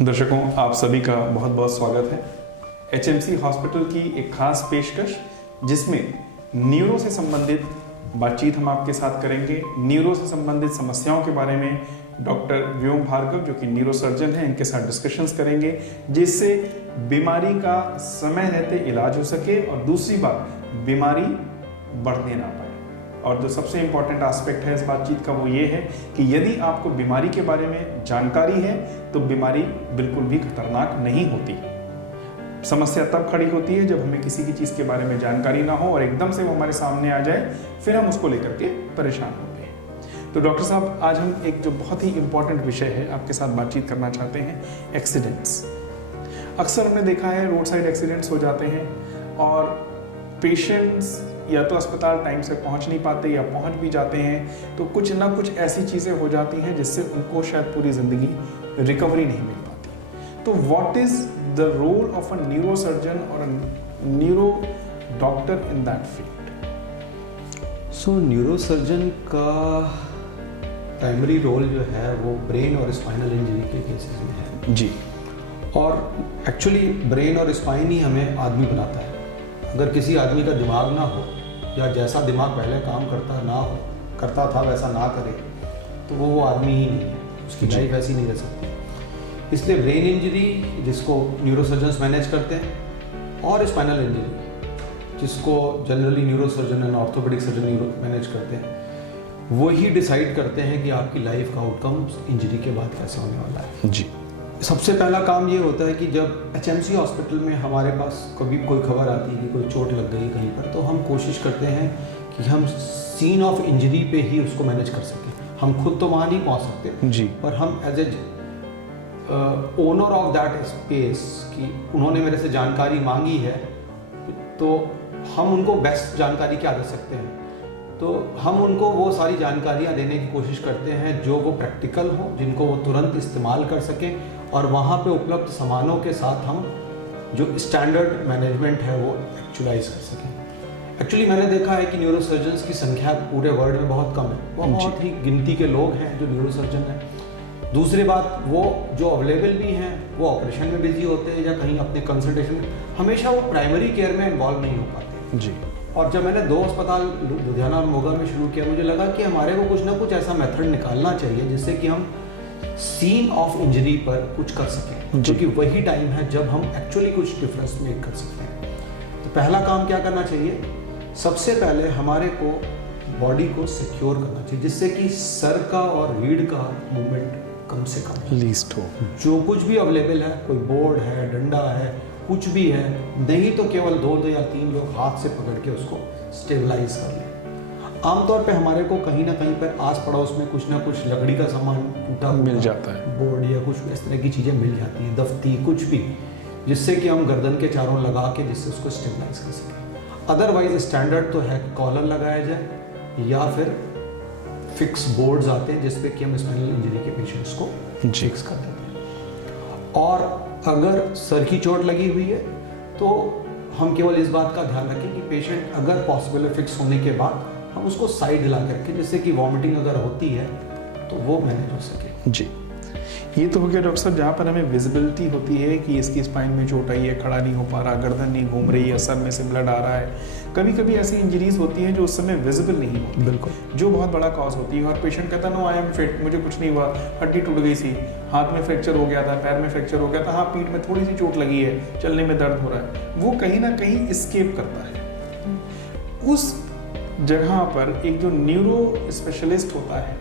दर्शकों, आप सभी का बहुत बहुत स्वागत है। एचएमसी हॉस्पिटल की एक खास पेशकश जिसमें न्यूरो से संबंधित बातचीत हम आपके साथ करेंगे। न्यूरो से संबंधित समस्याओं के बारे में डॉक्टर व्योम भार्गव जो कि न्यूरो सर्जन हैं, इनके साथ डिस्कशंस करेंगे जिससे बीमारी का समय रहते इलाज हो सके और दूसरी बात, बीमारी बढ़ने ना पाए। और जो सबसे इम्पॉर्टेंट एस्पेक्ट है इस बातचीत का वो ये है कि यदि आपको बीमारी के बारे में जानकारी है तो बीमारी बिल्कुल भी खतरनाक नहीं होती। समस्या तब खड़ी होती है जब हमें किसी की चीज़ के बारे में जानकारी ना हो और एकदम से वो हमारे सामने आ जाए, फिर हम उसको लेकर के परेशान होते हैं। तो डॉक्टर साहब, आज हम एक जो बहुत ही इम्पॉर्टेंट विषय है आपके साथ बातचीत करना चाहते हैं, एक्सीडेंट्स। अक्सर हमने देखा है रोड साइड एक्सीडेंट्स हो जाते हैं और पेशेंट्स या तो अस्पताल टाइम से पहुंच नहीं पाते या पहुंच भी जाते हैं तो कुछ ना कुछ ऐसी चीज़ें हो जाती हैं जिससे उनको शायद पूरी ज़िंदगी रिकवरी नहीं मिल पाती। तो what is the role of a neuro surgeon और neuro doctor in that field? So neuro surgeon का प्राइमरी रोल जो है वो ब्रेन और स्पाइनल इंजरी के केसेस में है जी। और एक्चुअली ब्रेन और स्पाइन ही हमें आदमी बनाता है। अगर किसी आदमी का दिमाग ना हो या जैसा दिमाग पहले काम करता था वैसा ना करे तो वो आदमी ही नहीं है, उसकी लाइफ ऐसी नहीं रह सकती। इसलिए ब्रेन इंजरी जिसको न्यूरो सर्जन्स मैनेज करते हैं और स्पाइनल इंजरी जिसको generally neuro surgeon and orthopaedic surgeon manage करते हैं, वही डिसाइड करते हैं कि आपकी लाइफ का आउटकम इंजरी के बाद कैसा होने वाला है। जी। सबसे पहला काम ये होता है कि जब एचएमसी हॉस्पिटल में हमारे पास कभी कोई खबर आती है कि कोई चोट लग गई कहीं पर, तो हम कोशिश करते हैं कि हम सीन ऑफ इंजरी पे ही उसको मैनेज कर सकें। हम खुद तो वहाँ नहीं पहुँच सकते जी, पर हम as a owner of that space कि उन्होंने मेरे से जानकारी मांगी है तो हम उनको बेस्ट जानकारी क्या दे सकते हैं, तो हम उनको वो सारी जानकारियाँ देने की कोशिश करते हैं जो वो प्रैक्टिकल हो, जिनको वो तुरंत इस्तेमाल कर सकें और वहाँ पे उपलब्ध सामानों के साथ हम जो स्टैंडर्ड मैनेजमेंट है वो एक्चुअलाइज कर सकें। एक्चुअली मैंने देखा है कि न्यूरो सर्जन्स की संख्या पूरे वर्ल्ड में बहुत कम है, वो बहुत ही गिनती के लोग हैं जो न्यूरो सर्जन हैं। दूसरी बात, वो जो अवेलेबल भी हैं वो ऑपरेशन में बिजी होते हैं या कहीं अपने कंसल्टेशन में, हमेशा वो प्राइमरी केयर में इन्वॉल्व नहीं हो पाते जी। और जब मैंने 2 अस्पताल लुधियाना और मोगा में शुरू किया, मुझे लगा कि हमारे को कुछ ना कुछ ऐसा मेथड निकालना चाहिए जिससे कि हम सीन ऑफ इंजरी पर कुछ कर सकें, क्योंकि वही टाइम है जब हम एक्चुअली कुछ डिफरेंस मेक कर सकते हैं। तो पहला काम क्या करना चाहिए, सबसे पहले हमारे को बॉडी को सिक्योर करना चाहिए जिससे कि सर का और रीढ़ का मूवमेंट कम से कम लीस्ट हो। जो कुछ भी अवेलेबल है, कोई बोर्ड है, डंडा है, कुछ भी है, नहीं तो केवल 2 या 3 लोग हाथ से पकड़ के उसको स्टेबलाइज कर लें। आमतौर पे हमारे को कहीं ना कहीं पर आस पड़ोस में कुछ ना कुछ लकड़ी का सामान टूटा मिल जाता है, बोर्ड या कुछ इस तरह की चीज़ें मिल जाती हैं, दफ्ती कुछ भी, जिससे कि हम गर्दन के चारों लगा के जिससे उसको स्टेबलाइज कर सकें। अदरवाइज स्टैंडर्ड तो है कॉलर लगाया जाए या फिर फिक्स बोर्ड्स आते हैं जिसपे कि हम स्पाइनल इंजरी के पेशेंट्स को फिक्स कर देते हैं। और अगर सर की चोट लगी हुई है तो हम केवल इस बात का ध्यान रखें कि पेशेंट अगर पॉसिबल है फिक्स होने के बाद हम उसको साइड हिला करके, जिससे कि वॉमिटिंग अगर होती है तो वो मैनेज हो सके। जी। ये तो हो गया डॉक्टर साहब जहाँ पर हमें विजिबिलिटी होती है कि इसकी स्पाइन में चोट आई है, खड़ा नहीं हो पा रहा, गर्दन नहीं घूम रही है, सर में से ब्लड आ रहा है। कभी कभी ऐसी इंजरीज होती हैं जो उस समय विजिबल नहीं होती, बिल्कुल, जो बहुत बड़ा कॉज होती है और पेशेंट कहता नो आई एम फिट, मुझे कुछ नहीं हुआ, हड्डी टूट गई थी, हाथ में फ्रैक्चर हो गया था, पैर में फ्रैक्चर हो गया था, हाँ पीठ में थोड़ी सी चोट लगी है, चलने में दर्द हो रहा है, वो कहीं ना कहीं स्केप करता है। उस जगह पर एक जो न्यूरो स्पेशलिस्ट होता है,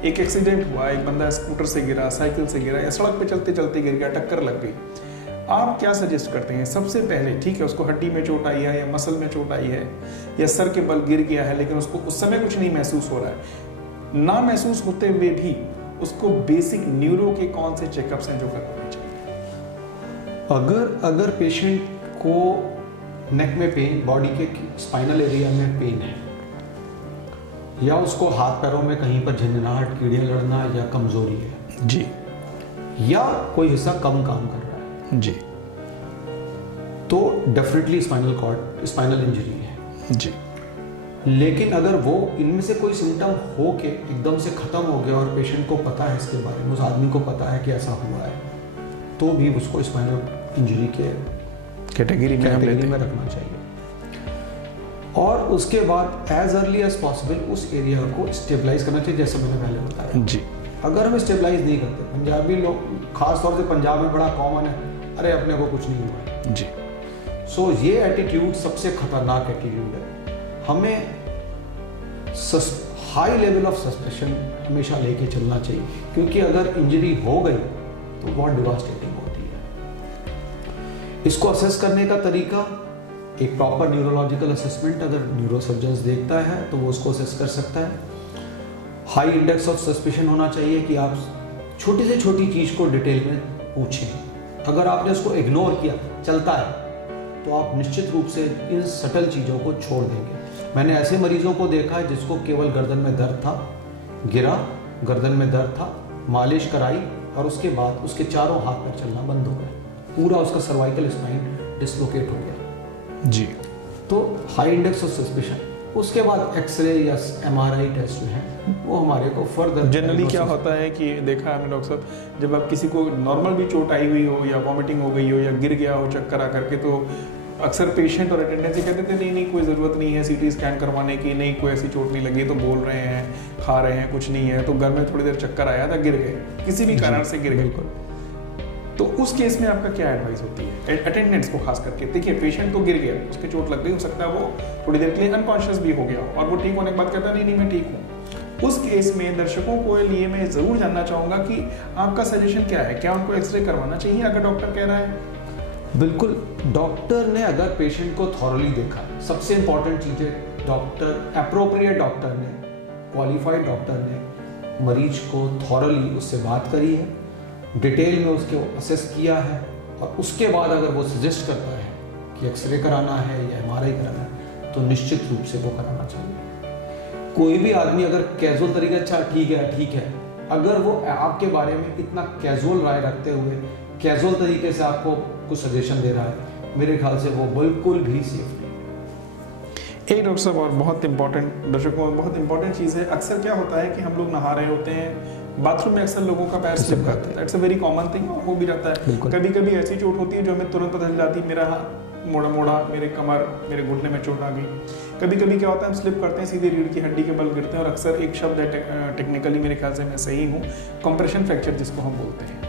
एक एक्सीडेंट हुआ, एक बंदा स्कूटर से गिरा, साइकिल से गिरा या सड़क पे चलते चलते गिर गया, टक्कर लग गई, आप क्या सजेस्ट करते हैं? सबसे पहले ठीक है उसको हड्डी में चोट आई है या मसल में चोट आई है या सर के बल गिर गया है लेकिन उसको उस समय कुछ नहीं महसूस हो रहा है, ना महसूस होते हुए भी उसको बेसिक न्यूरो के कौन से चेकअप्स हैं जो करवाने चाहिए? अगर पेशेंट को नेक में पेन, बॉडी के स्पाइनल एरिया में पेन है या उसको हाथ पैरों में कहीं पर झंझनाहट, कीड़े लड़ना या कमजोरी है जी, या कोई हिस्सा कम काम कर रहा है जी, तो डेफिनेटली स्पाइनल इंजरी है जी। लेकिन अगर वो इनमें से कोई सिम्टम हो के एकदम से ख़त्म हो गया और पेशेंट को पता है इसके बारे में, उस आदमी को पता है कि ऐसा हुआ है, तो भी उसको स्पाइनल इंजरी के कैटेगरी में हम लेते हैं। रखना चाहिए। और उसके बाद एज अर्ली एज पॉसिबल उस एरिया को स्टेबलाइज करना चाहिए, जैसे मैंने पहले बताया जी। अगर हम स्टेबलाइज नहीं करते, पंजाबी लोग खास तौर से पंजाब में बड़ा कॉमन है, अरे अपने को कुछ नहीं हुआ है जी। सो ये एटीट्यूड सबसे खतरनाक एटीट्यूड है। हमें हाई लेवल ऑफ सस्पेशन हमेशा लेके चलना चाहिए, क्योंकि अगर इंजरी हो गई तो बहुत डिवास्टेटिंग होती है। इसको असेस करने का तरीका, एक प्रॉपर न्यूरोलॉजिकल असेसमेंट अगर न्यूरोसर्जन्स देखता है तो वो उसको असेस कर सकता है। हाई इंडेक्स ऑफ सस्पेशन होना चाहिए कि आप छोटी से छोटी चीज़ को डिटेल में पूछें। अगर आपने उसको इग्नोर किया, चलता है, तो आप निश्चित रूप से इन सटल चीज़ों को छोड़ देंगे। मैंने ऐसे मरीजों को देखा है जिसको केवल गर्दन में दर्द था, गिरा, गर्दन में दर्द था, मालिश कराई और उसके बाद उसके चारों हाथ पैर चलना बंद हो गए, पूरा उसका सर्वाइकल स्पाइन डिसलोकेट हो गया जी। तो हाई इंडेक्स ऑफ सस्पेशन। उसके बाद एक्सरे या एमआरआई टेस्ट जो है वो हमारे को फर्दर जनरली क्या होता है कि देखा है डॉक्टर साहब, जब आप किसी को नॉर्मल भी चोट आई हुई हो या वॉमिटिंग हो गई हो या गिर गया हो चक्कर आकर के, तो अक्सर पेशेंट और अटेंडेंट से कहते थे नहीं कोई ज़रूरत नहीं है सीटी स्कैन करवाने की, नहीं कोई ऐसी चोट नहीं लगी, तो बोल रहे हैं, खा रहे हैं, कुछ नहीं है, तो घर में थोड़ी देर चक्कर आया था, गिर गए, किसी भी कारण से गिर गए। तो उस केस में आपका क्या एडवाइस होती है अटेंडेंट्स को खास करके? देखिए पेशेंट तो गिर गया, उसके चोट लग गई, हो सकता है वो थोड़ी देर के लिए अनकॉन्शियस भी हो गया और वो ठीक होने के बाद कहता नहीं मैं ठीक हूँ। उस केस में दर्शकों को लिए मैं ज़रूर जानना चाहूँगा कि आपका सजेशन क्या है, क्या उनको एक्सरे करवाना चाहिए अगर डॉक्टर कह रहा है? बिल्कुल, डॉक्टर ने अगर पेशेंट को थॉरली देखा, सबसे इंपॉर्टेंट चीज़ है डॉक्टर, एप्रोप्रिएट डॉक्टर ने, क्वालिफाइड डॉक्टर ने मरीज को थॉरली उससे बात करी है, डिटेल में उसको असेस किया है और उसके बाद अगर वो सजेस्ट करता है कि एक्सरे कराना है या एमआरआई कराना है तो निश्चित रूप से वो कराना चाहिए। कोई भी आदमी अगर कैजुअल तरीके, अच्छा ठीक है, अगर वो आपके बारे में इतना कैजुअल राय रखते हुए कैजुअल तरीके से आपको कुछ सजेशन दे रहा है, मेरे ख्याल से वो बिल्कुल भी सेफ नहीं। एक डॉक्टर साहब और बहुत इंपॉर्टेंट, दर्शकों बहुत इंपॉर्टेंट चीज़ है, अक्सर क्या होता है कि हम लोग नहा रहे होते हैं, बाथरूम में अक्सर लोगों का पैर स्लिप करता है, it's a very common thing, हो भी जाता है। कभी कभी ऐसी चोट होती है जो हमें तुरंत पता चल जाती है, मेरा हाथ मोड़ा, मेरे कमर, मेरे घुटने में चोट आ गई। कभी कभी क्या होता है हम स्लिप करते हैं, सीधे रीढ़ की हड्डी के बल गिरते हैं और अक्सर एक शब्द है टेक्निकली मेरे ख्याल से मैं सही हूँ, कंप्रेशन फ्रैक्चर जिसको हम बोलते हैं।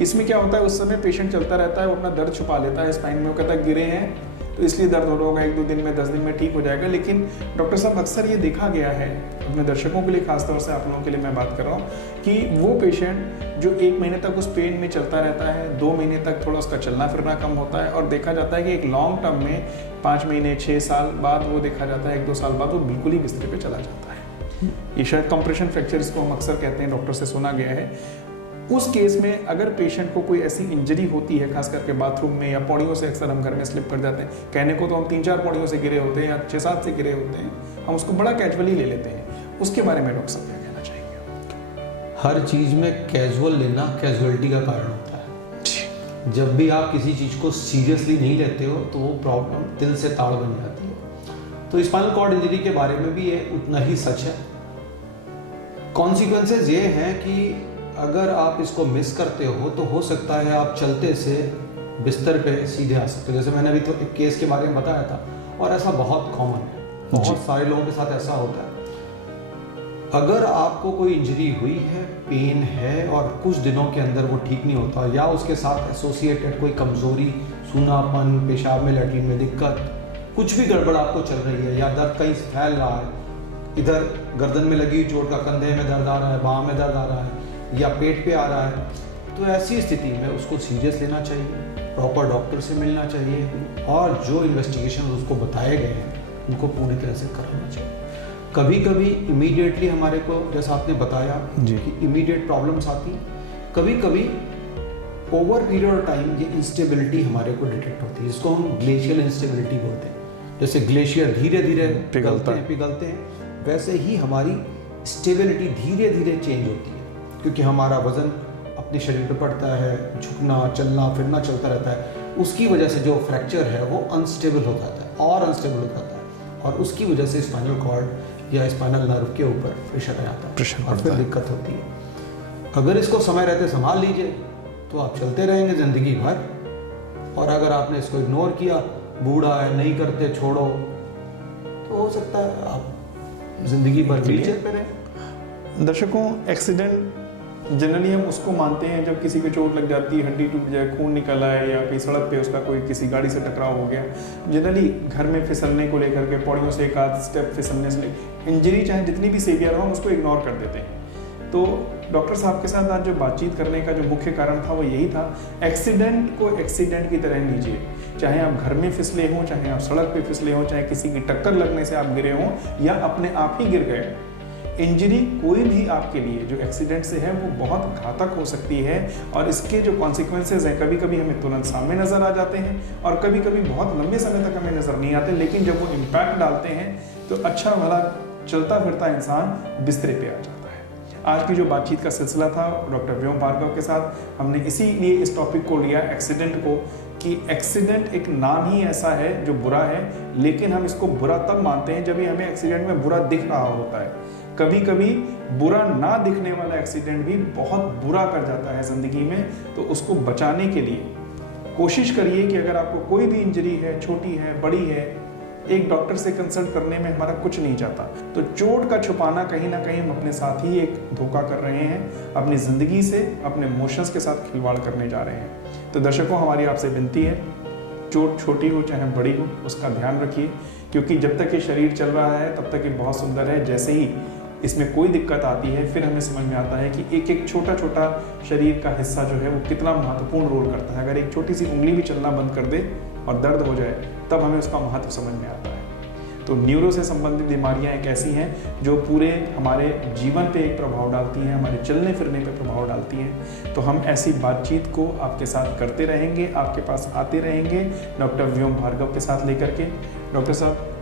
इसमें क्या होता है उस समय पेशेंट चलता रहता है, वो अपना दर्द छुपा लेता है स्पाइन में, वो कहता है गिरे हैं तो इसलिए दर्द हो रहा होगा, 1-2 दिन में 10 दिन में ठीक हो जाएगा। लेकिन डॉक्टर साहब अक्सर ये देखा गया है, अपने दर्शकों के लिए खासतौर से आप लोगों के लिए मैं बात कर रहा हूँ, कि वो पेशेंट जो 1 महीने तक उस पेन में चलता रहता है, 2 महीने तक थोड़ा उसका चलना फिरना कम होता है और देखा जाता है कि एक लॉन्ग टर्म में 5 महीने 6 साल बाद वो देखा जाता है 1-2 साल बाद वो बिल्कुल ही बिस्तर पे चला जाता है। ये शायद कंप्रेशन फ्रैक्चर इसको हम अक्सर कहते हैं, डॉक्टर से सुना गया है। उस केस में अगर पेशेंट को कोई ऐसी इंजरी होती है, खास करके बाथरूम में या पौड़ियों से, अक्सर हम घर में स्लिप कर जाते हैं, कहने को तो हम 3-4 पौड़ियों से गिरे होते हैं या 6-7 से गिरे होते हैं, हम उसको बड़ा कैजुअली ले लेते हैं, उसके बारे में डॉक्टर साहब क्या कहना चाहेंगे? हर चीज़ में कैजुअल लेना कैजुअलिटी का कारण होता है। जब भी आप किसी चीज़ को सीरियसली नहीं लेते हो तो वो प्रॉब्लम दिल से ताड़ बन जाती है। तो स्पाइनल कॉर्ड इंजरी के बारे में भी ये उतना ही सच है। कॉन्सिक्वेंसेज ये हैं कि अगर आप इसको मिस करते हो तो हो सकता है आप चलते से बिस्तर पे सीधे आ सकते हो। जैसे मैंने अभी तो एक केस के बारे में बताया था और ऐसा बहुत कॉमन है, बहुत सारे लोगों के साथ ऐसा होता है। अगर आपको कोई इंजरी हुई है, पेन है और कुछ दिनों के अंदर वो ठीक नहीं होता या उसके साथ एसोसिएटेड कोई कमज़ोरी, सूनापन, पेशाब में लैट्रिन में दिक्कत, कुछ भी गड़बड़ आपको चल रही है या दर्द कहीं से फैल रहा है, इधर गर्दन में लगी चोट का कंधे में दर्द आ रहा है, बाँह में दर्द आ रहा है या पेट पे आ रहा है, तो ऐसी स्थिति में उसको सीरियस लेना चाहिए, प्रॉपर डॉक्टर से मिलना चाहिए और जो इन्वेस्टिगेशन उसको बताए गए हैं उनको पूरी तरह से कराना चाहिए। कभी कभी इमीडिएटली हमारे को, जैसा आपने बताया कि इमीडिएट प्रॉब्लम्स आती, कभी कभी ओवर पीरियड ऑफ टाइम ये इंस्टेबिलिटी हमारे को डिटेक्ट होती है, जिसको हम ग्लेशियल इंस्टेबिलिटी बोलते हैं। जैसे ग्लेशियर धीरे धीरे पिघलते हैं, वैसे ही हमारी स्टेबिलिटी धीरे धीरे चेंज होती है, क्योंकि हमारा वजन अपने शरीर पर पड़ता है, झुकना, चलना फिरना चलता रहता है, उसकी वजह से जो फ्रैक्चर है वो अनस्टेबल हो जाता है और अनस्टेबल हो जाता है और उसकी वजह से स्पाइनल कॉर्ड या स्पाइनल नर्व के ऊपर प्रेशर आ जाता है और फिर दिक्कत होती है। अगर इसको समय रहते संभाल लीजिए तो आप चलते रहेंगे ज़िंदगी भर। और अगर आपने इसको इग्नोर किया, बूढ़ा है नहीं करते छोड़ो, तो हो सकता है आप ज़िंदगी भर व्हीलचेयर पे रहें। दर्शकों, एक्सीडेंट जनरली हम उसको मानते हैं जब किसी को चोट लग जाती है, हड्डी टूट जाए, खून निकल आए, या कहीं सड़क पे उसका कोई किसी गाड़ी से टकराव हो गया। जनरली घर में फिसलने को लेकर के, पौड़ियों से एक आध स्टेप फिसलने से इंजरी चाहे जितनी भी सीवियर हो, हम उसको इग्नोर कर देते हैं। तो डॉक्टर साहब के साथ आज जो बातचीत करने का जो मुख्य कारण था वो यही था, एक्सीडेंट को एक्सीडेंट की तरह लीजिए। चाहे आप घर में फिसले हों, चाहे आप सड़क पे फिसले हों, चाहे किसी की टक्कर लगने से आप गिरे हों, या अपने आप ही गिर गए, इंजरी कोई भी आपके लिए जो एक्सीडेंट से है वो बहुत घातक हो सकती है। और इसके जो कॉन्सिक्वेंसेज हैं, कभी कभी हमें तुरंत सामने नज़र आ जाते हैं और कभी कभी बहुत लंबे समय तक हमें नज़र नहीं आते, लेकिन जब वो इम्पैक्ट डालते हैं तो अच्छा भला चलता फिरता इंसान बिस्तरे पे आ जाता है। आज की जो बातचीत का सिलसिला था डॉक्टर व्योम भार्गव के साथ, हमने इसीलिए इस टॉपिक को लिया, एक्सीडेंट को, कि एक्सीडेंट एक नाम ही ऐसा है जो बुरा है, लेकिन हम इसको बुरा तब मानते हैं जब हमें एक्सीडेंट में बुरा दिख रहा होता है। कभी कभी बुरा ना दिखने वाला एक्सीडेंट भी बहुत बुरा कर जाता है ज़िंदगी में। तो उसको बचाने के लिए कोशिश करिए कि अगर आपको कोई भी इंजरी है, छोटी है, बड़ी है, एक डॉक्टर से कंसल्ट करने में हमारा कुछ नहीं जाता। तो चोट का छुपाना कहीं ना कहीं हम अपने साथ ही एक धोखा कर रहे हैं, अपनी ज़िंदगी से, अपने इमोशंस के साथ खिलवाड़ करने जा रहे हैं। तो दर्शकों, हमारी आपसे विनती है, चोट छोटी हो चाहे बड़ी हो, उसका ध्यान रखिए, क्योंकि जब तक ये शरीर चल रहा है तब तक ये बहुत सुंदर है। जैसे ही इसमें कोई दिक्कत आती है, फिर हमें समझ में आता है कि एक एक छोटा छोटा शरीर का हिस्सा जो है वो कितना महत्वपूर्ण रोल करता है। अगर एक छोटी सी उंगली भी चलना बंद कर दे और दर्द हो जाए, तब हमें उसका महत्व समझ में आता है। तो न्यूरो से संबंधित बीमारियां एक ऐसी हैं जो पूरे हमारे जीवन पे एक प्रभाव डालती हैं, हमारे चलने फिरने पे प्रभाव डालती हैं। तो हम ऐसी बातचीत को आपके साथ करते रहेंगे, आपके पास आते रहेंगे डॉक्टर व्योम भार्गव के साथ लेकर के। डॉक्टर साहब,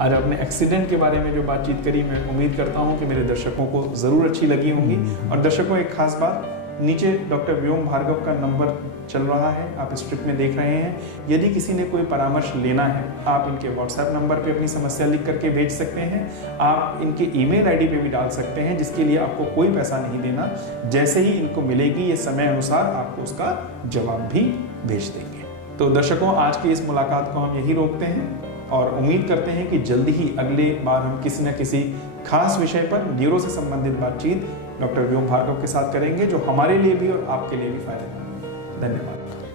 आज आपने एक्सीडेंट के बारे में जो बातचीत करी, मैं उम्मीद करता हूं कि मेरे दर्शकों को ज़रूर अच्छी लगी होंगी। और दर्शकों, एक खास बात, नीचे डॉक्टर व्योम भार्गव का नंबर चल रहा है, आप स्क्रिप्ट में देख रहे हैं। यदि किसी ने कोई परामर्श लेना है, आप इनके व्हाट्सएप नंबर पे अपनी समस्या लिख करके भेज सकते हैं। आप इनके ईमेल आईडी पे भी डाल सकते हैं, जिसके लिए आपको कोई पैसा नहीं देना। जैसे ही इनको मिलेगी, ये समय अनुसार आपको उसका जवाब भी भेज देंगे। तो दर्शकों, आज की इस मुलाकात को हम यही रोकते हैं और उम्मीद करते हैं कि जल्दी ही अगले बार हम किसी न किसी खास विषय पर न्यूरो से संबंधित बातचीत डॉक्टर व्योम भार्गव के साथ करेंगे, जो हमारे लिए भी और आपके लिए भी फायदेमंद है। धन्यवाद।